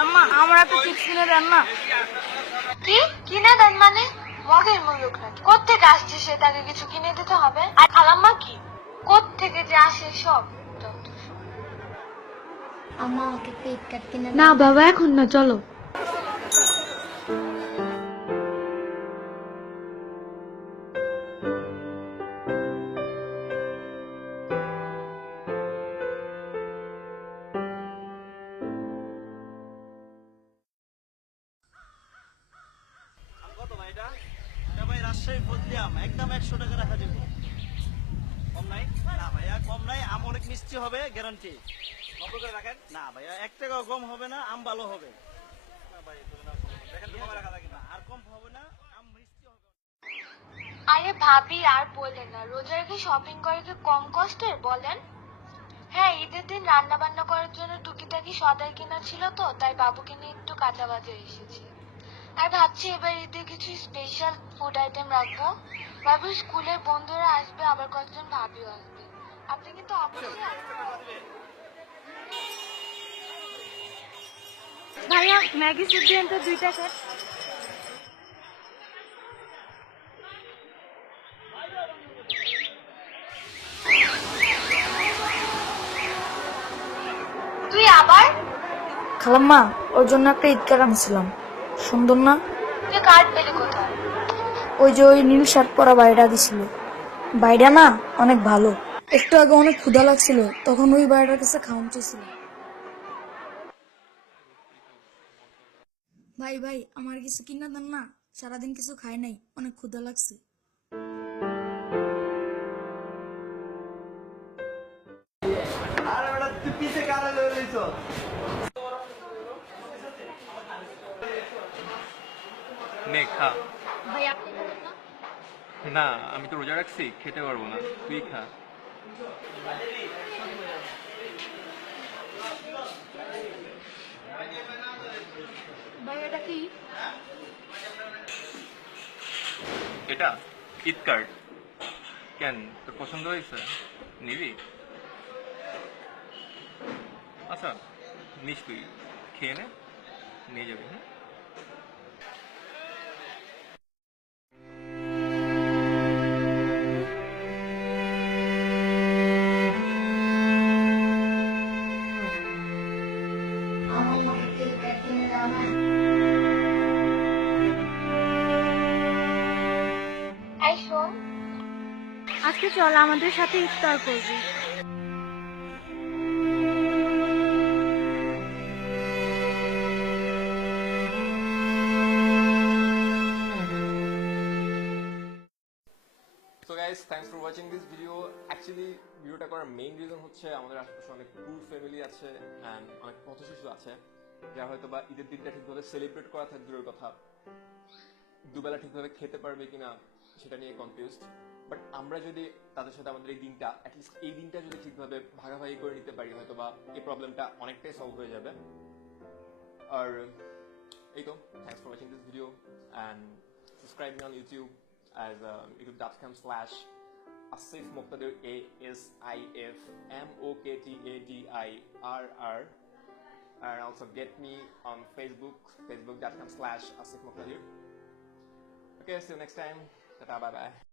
আমার একটা চিপস কিনে দেন না। কি? কিনে দেন মানে? মগের মুলুক নাকি আসছে সে? তাকে কিছু কিনে দিতে হবে? আর খালাম্মা কি? কোত্থেকে যে আসে সব? না বাবা এখন না চলো। আর ভাবি, আর বলেন না, রোজার কি শপিং করে কি কম কষ্টের, বলেন? হ্যাঁ ঈদের দিন রান্না বান্না করার জন্য টুকিটাকি সদাই কেনা ছিল তো, তাই বাবুকে নিয়ে একটু কাঁচা বাজার এসেছি। আর ভাবছি এবার ঈদে কিছু স্পেশাল ফুড আইটেম রাখব। বাবু স্কুলের বন্ধুরা আসবে, আবার কয়েকজন ভাবিও আসবে। আপনি কিন্তু অবশ্যই। ভাইয়া, ম্যাগি স্যুপ দিন তো দুই প্যাকেট তুই আবার? খালাম্মা, ওর জন্য একটা ঈদকার আনছিলাম। সুন্দর না? ওই যে ওই নীল শার্ট পরা বাইরা দিছিল। বাইরা না অনেক ভালো। একটু আগে অনেক ক্ষুধা লাগছিল তখন ওই বাইরার কাছে খাওয়ান চেয়েছিল ভাই ভাই আমার কিছু কিনা দেন না? সারাদিন কিছু খাই নাই অনেক ক্ষুধা লাগছে। আরে বেটা তুই পিছে কারা লয়ে নে খা ভাই আপনি খাবেন না? না আমি তো রোজা রাখছি খেতে পারব না। তুই খা। ভাই এটা কি? এটা ঈদ কার্ড। কেন তোর পছন্দ হয়েছে? নিবি? আচ্ছা নিস তুই। খেয়ে নে নিয়ে যাবি হ্যাঁ? আজকে চল আমাদের সাথে ইফতার করবি। So guys thanks for watching this video actually ভিডিওটা করার মেইন রিজন হচ্ছে আমাদের আশেপাশে অনেক পুর ফ্যামিলি আছে অ্যান্ড অনেক পথ শিশু আছে, যারা হয়তো বা ঈদের দিনটা ঠিকভাবে সেলিব্রেট করা থাকে, দূরের কথা। দুবেলা ঠিকভাবে খেতে পারবে কিনা, সেটা নিয়ে কনফিউজড বাট আমরা যদি তাদের সাথে আমাদের এই দিনটা অ্যাটলিস্ট এই দিনটা যদি ঠিকভাবে ভাগাভাগি করে নিতে পারি হয়তো বা এই প্রবলেমটা অনেকটাই সলভ হয়ে যাবে। আর এই তো thanks for watching this video and subscribe on YouTube as um, youtube.com slash asif a s i f m o k t a d i r r. And also get me on facebook facebook.com slash asif okay see you next time. Tata, bye bye